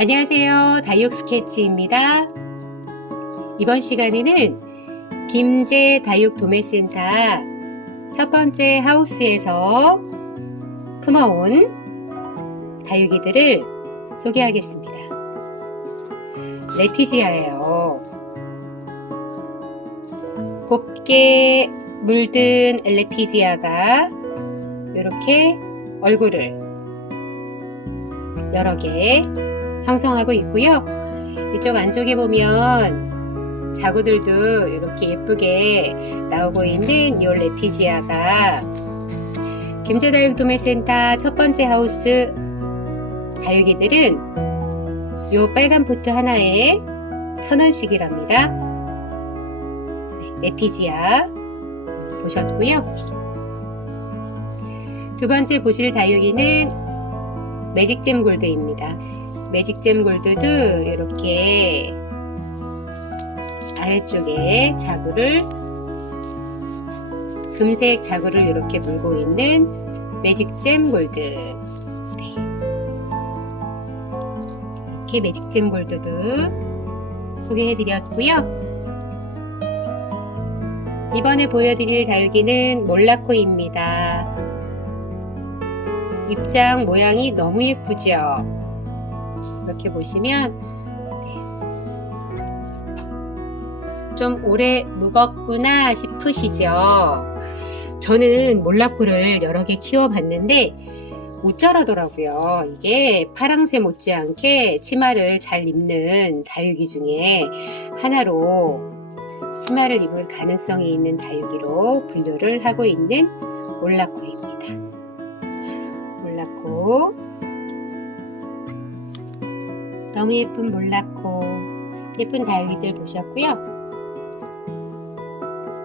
안녕하세요. 다육 스케치입니다. 이번 시간에는 김제 다육 도매센터 첫 번째 하우스에서 품어온 다육이들을 소개하겠습니다. 레티지아예요. 곱게 물든 레티지아가 이렇게 얼굴을 여러 개 형성하고 있고요. 이쪽 안쪽에 보면 자구들도 이렇게 예쁘게 나오고 있는 이 레티지아가 김제다육 도매센터 첫 번째 하우스 다육이들은 이 빨간 포트 하나에 천 원씩이랍니다. 네, 레티지아 보셨고요. 두 번째 보실 다육이는 매직잼 골드입니다. 매직잼 골드도 이렇게 아래쪽에 자구를 금색 자구를 이렇게 물고 있는 매직잼 골드 네. 이렇게 매직잼 골드도 소개해드렸고요 이번에 보여드릴 다육이는 몰라코입니다 입장 모양이 너무 예쁘죠 이렇게 보시면 좀 오래 묵었구나 싶으시죠? 저는 몰라코를 여러 개 키워봤는데 우쩌라더라고요. 이게 파랑새 못지않게 치마를 잘 입는 다육이 중에 하나로 치마를 입을 가능성이 있는 다육이로 분류를 하고 있는 몰라코입니다. 몰라코 너무 예쁜 몰라코 예쁜 다육이들 보셨고요.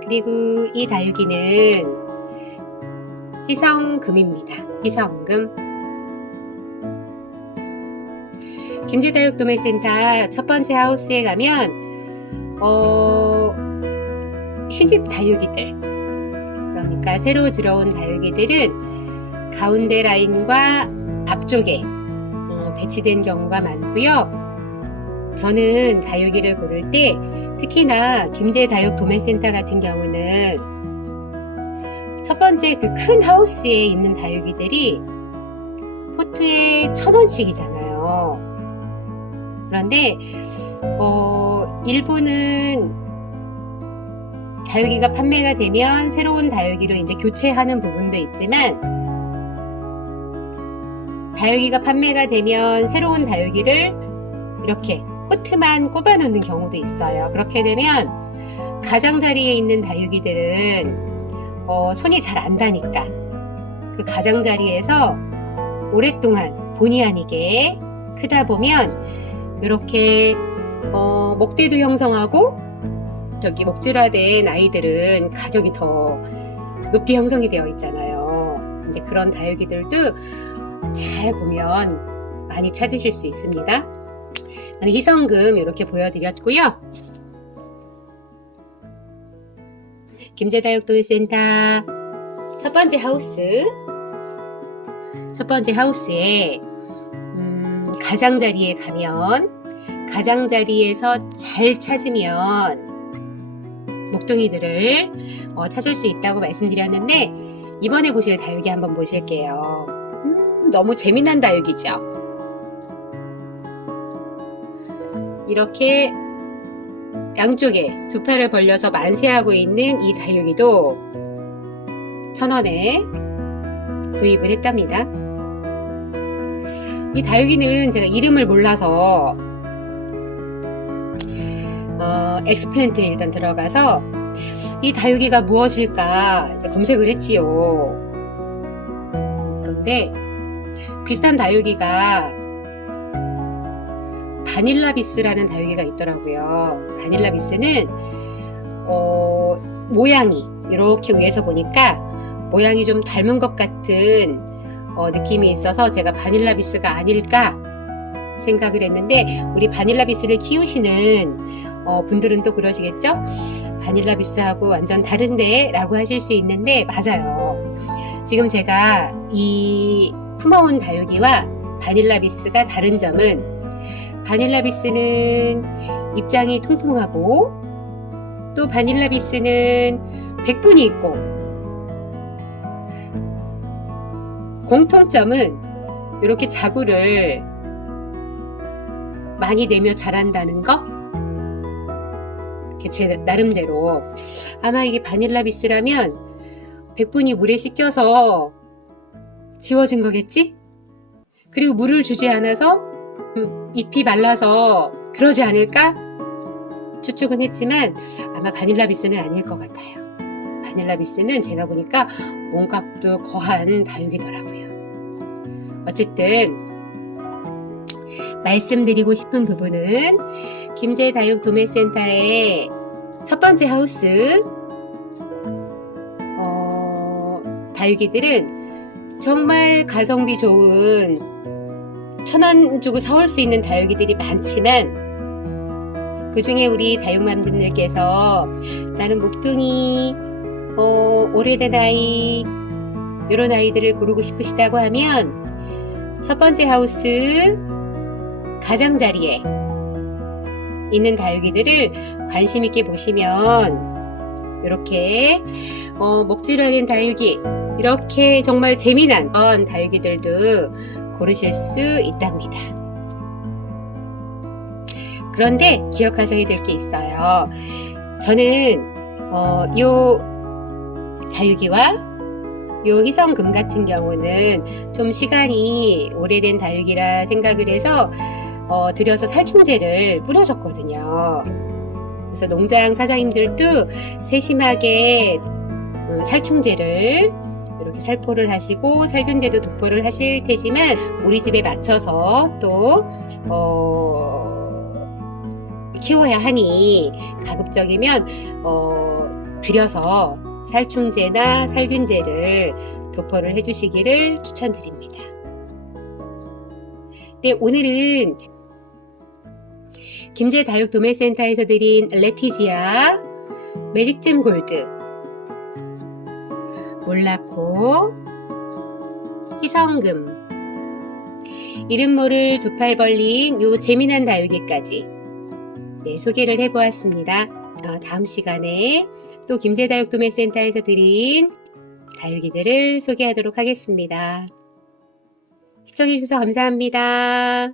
그리고 이 다육이는 희성금입니다. 희성금. 김제다육도매센터 첫 번째 하우스에 가면 어, 신입 다육이들 그러니까 새로 들어온 다육이들은 가운데 라인과 앞쪽에 어, 배치된 경우가 많고요. 저는 다육이를 고를 때 특히나 김제 다육 도매센터 같은 경우는 첫 번째 그 큰 하우스에 있는 다육이들이 포트에 천 원씩이잖아요. 그런데 어, 일부는 다육이가 판매가 되면 새로운 다육이로 이제 교체하는 부분도 있지만 다육이가 판매가 되면 새로운 다육이를 이렇게 포트만 꼽아 놓는 경우도 있어요. 그렇게 되면 가장자리에 있는 다육이들은 어, 손이 잘 안 다니까 그 가장자리에서 오랫동안 본의 아니게 크다 보면 이렇게 어, 목대도 형성하고 저기 목질화된 아이들은 가격이 더 높게 형성이 되어 있잖아요. 이제 그런 다육이들도 잘 보면 많이 찾으실 수 있습니다. 희성금 이렇게 보여드렸고요. 김제다육도센터 첫 번째 하우스 첫 번째 하우스에 음, 가장자리에 가면 가장자리에서 잘 찾으면 목둥이들을 어, 찾을 수 있다고 말씀드렸는데 이번에 보실 다육이 한번 보실게요. 음, 너무 재미난 다육이죠. 이렇게 양쪽에 두 팔을 벌려서 만세하고 있는 이 다육이도 천 원에 구입을 했답니다. 이 다육이는 제가 이름을 몰라서 어, 엑스플랜트에 일단 들어가서 이 다육이가 무엇일까 검색을 했지요. 그런데 비슷한 다육이가 바닐라비스라는 다육이가 있더라고요. 바닐라비스는 어, 모양이 이렇게 위에서 보니까 모양이 좀 닮은 것 같은 어, 느낌이 있어서 제가 바닐라비스가 아닐까 생각을 했는데 우리 바닐라비스를 키우시는 어, 분들은 또 그러시겠죠? 바닐라 비스하고 완전 다른데? 라고 하실 수 있는데, 맞아요. 지금 제가 이 품어온 다육이와 바닐라 비스가 다른 점은 바닐라 비스는 입장이 통통하고 또 바닐라 비스는 백분이 있고 공통점은 이렇게 자구를 많이 내며 자란다는 거? 이렇게 제 나름대로 아마 이게 바닐라 비스라면 백분이 물에 씻겨서 지워진 거겠지? 그리고 물을 주지 않아서 음, 잎이 말라서 그러지 않을까? 추측은 했지만 아마 바닐라 비스는 아닐 것 같아요. 바닐라 비스는 제가 보니까 몸값도 거한 다육이더라고요. 어쨌든 말씀드리고 싶은 부분은 김제 다육 도매센터의 첫 번째 하우스. 어, 다육이들은 정말 가성비 좋은 천원 주고 사올 수 있는 다육이들이 많지만 그 중에 우리 다육맘들께서 나는 목둥이 어, 오래된 아이 이런 아이들을 고르고 싶으시다고 하면 첫 번째 하우스 가장자리에 있는 다육이들을 관심 있게 보시면 이렇게 어, 먹지락인 다육이 이렇게 정말 재미난 그런 다육이들도 고르실 수 있답니다. 그런데 기억하셔야 될 게 있어요. 저는 어, 요 다육이와 요 희성금 같은 경우는 좀 시간이 오래된 다육이라 생각을 해서 어, 들여서 살충제를 뿌려줬거든요. 그래서 농장 사장님들도 세심하게 음, 살충제를 이렇게 살포를 하시고 살균제도 도포를 하실 테지만 우리 집에 맞춰서 또 어, 키워야 하니 가급적이면 어, 들여서 살충제나 살균제를 도포를 해주시기를 추천드립니다. 네, 오늘은 김제 다육 도매센터에서 드린 레티지아 매직잼 골드 몰라코 희성금 이름 모를 두 팔 벌린 요 재미난 다육이까지 네, 소개를 해보았습니다. 어, 다음 시간에 또 김제다육 도매센터에서 드린 다육이들을 소개하도록 하겠습니다. 시청해주셔서 감사합니다.